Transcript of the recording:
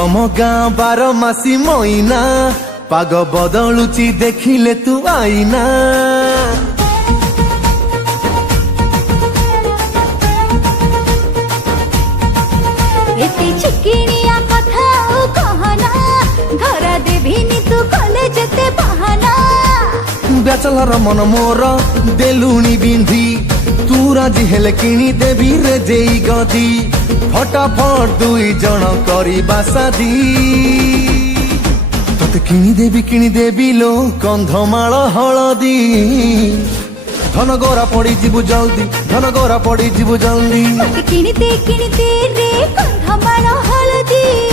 तम गाँ 12 मासी मईना पाग बदलुची देखिले तू आईना एते चिकिनिया कथा ओ कहना घर देभिनी तू कले जेते बहाना बेचलर मन मोर देलुनी बिंधी तू राजी हेले किणी देवी रे जेई गदी फटाफट दुई जन करिबा शादी तोते किणी देवी लो कंधमाल हलदी धन गोरा पड़ी जीवु जल्दी धन गोरा पड़ी जीवु जल्दी किणीते रे कंधमाल हलदी।